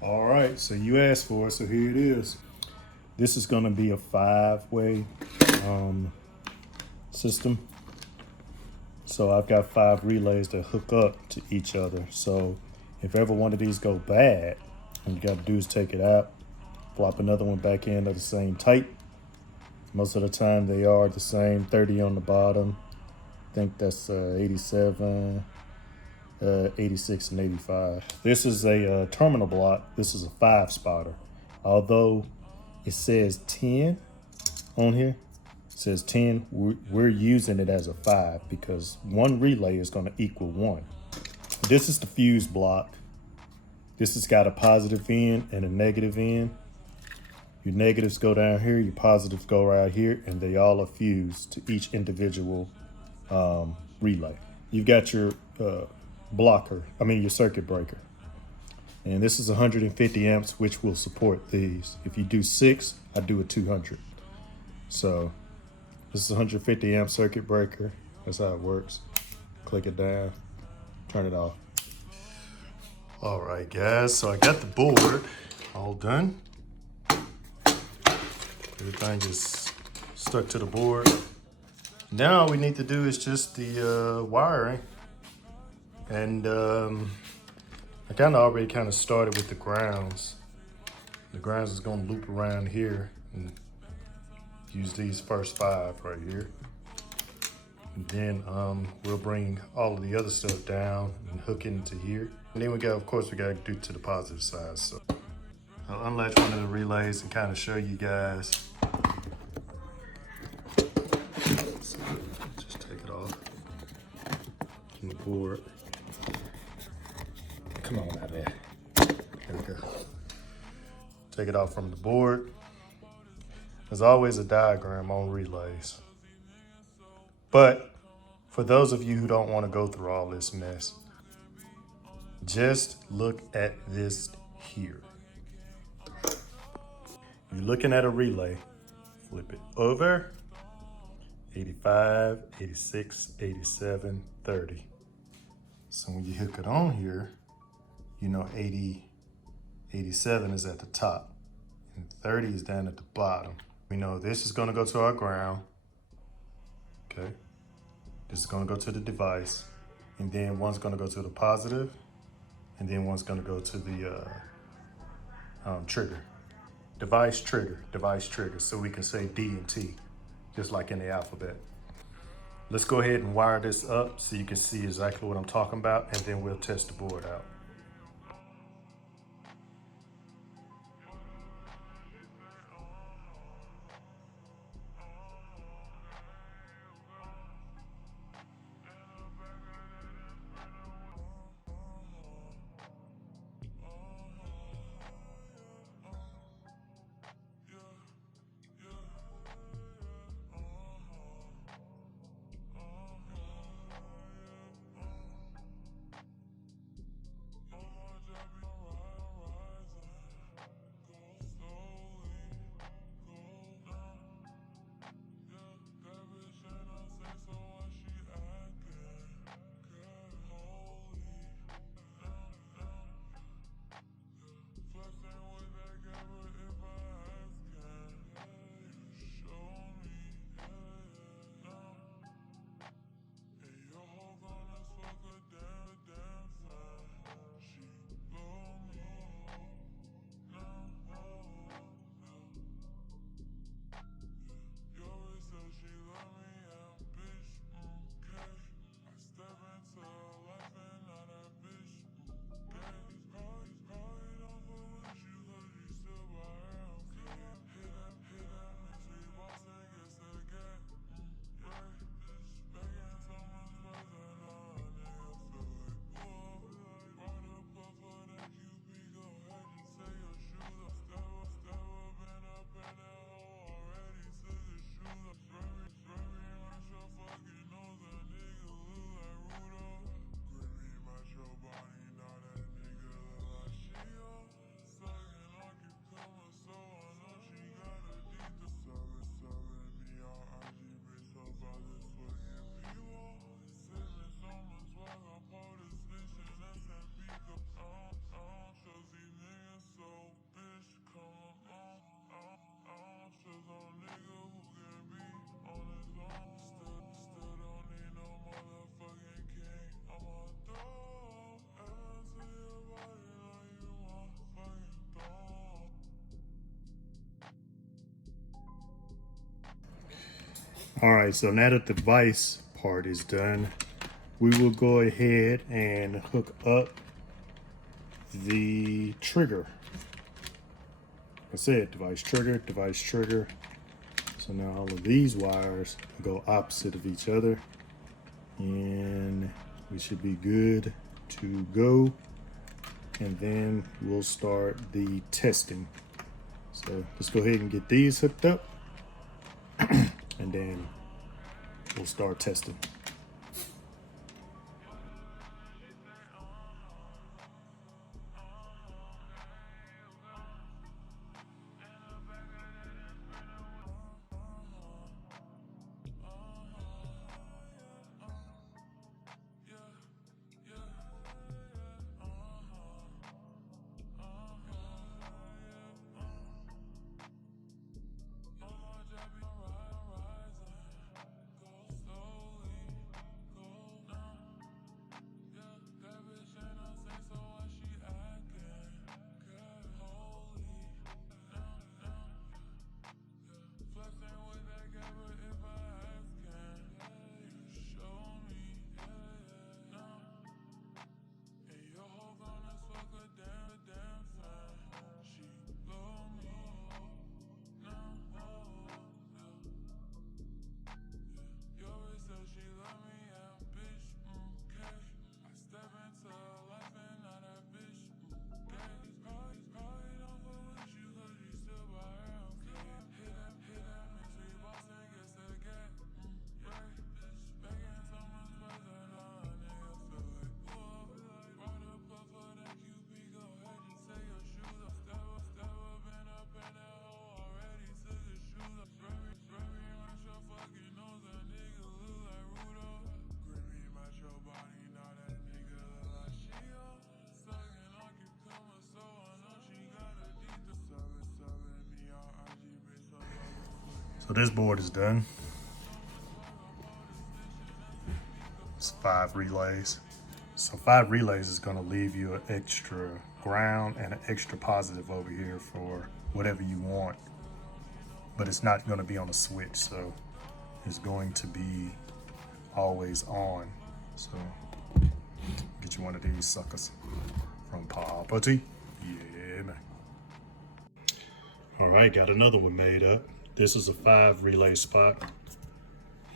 All right, so you asked for it, so here it is. This is going to be a 5-way system. So I've got 5 relays that hook up to each other. So if ever one of these go bad, all you got to do is take it out, flop another one back in of the same type. Most of the time they are the same, 30 on the bottom. I think that's 87, 86, and 85. This is a terminal block. This is a 5-spotter. Although it says 10 on here, it says 10, we're using it as a 5 because one relay is going to equal 1. This is the fuse block. This has got a positive end and a negative end. Your negatives go down here, your positives go right here, and they all are fused to each individual relay. You've got your your circuit breaker. And this is 150 amps, which will support these. If you do 6, I do a 200. So this is a 150 amp circuit breaker. That's how it works. Click it down, turn it off. All right, guys, so I got the board all done. Everything is stuck to the board. Now all we need to do is just the wiring. And I already started with the grounds. The grounds is gonna loop around here and use these first 5 right here. And then we'll bring all of the other stuff down and hook into here. And then we gotta do to the positive side. So I'll unlatch one of the relays and kind of show you guys. So just take it off from the board. Come on out there. There we go. Take it off from the board. There's always a diagram on relays. But for those of you who don't want to go through all this mess, just look at this here. You're looking at a relay, flip it over, 85, 86, 87, 30. So when you hook it on here, you know 80, 87 is at the top and 30 is down at the bottom. We know this is gonna go to our ground, okay? This is gonna go to the device, and then one's gonna go to the positive, and then one's gonna go to the trigger. Device, trigger, so we can say D and T, just like in the alphabet. Let's go ahead and wire this up so you can see exactly what I'm talking about, and then we'll test the board out. All right, so now that the device part is done, we will go ahead and hook up the trigger. Like I said, device trigger, device trigger. So now all of these wires go opposite of each other, and we should be good to go. And then we'll start the testing. So let's go ahead and get these hooked up, and then we'll start testing. So this board is done. It's 5 relays. So 5 relays is gonna leave you an extra ground and an extra positive over here for whatever you want. But it's not gonna be on a switch, so it's going to be always on. So get you one of these suckers from PoppaT. Yeah, man. All right, got another one made up. This is a 5 relay spot,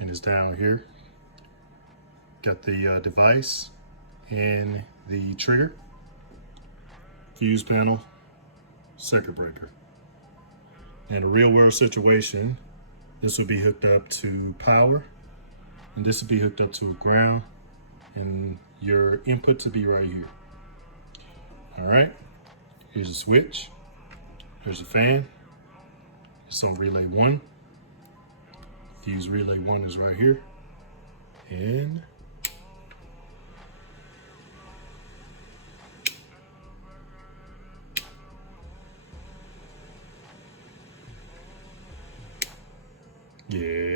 and it's down here. Got the device and the trigger, fuse panel, circuit breaker. In a real world situation, this would be hooked up to power, and this would be hooked up to a ground, and your input to be right here. All right, here's a switch, here's a fan. It's on relay 1. Fuse relay 1 is right here. And yeah,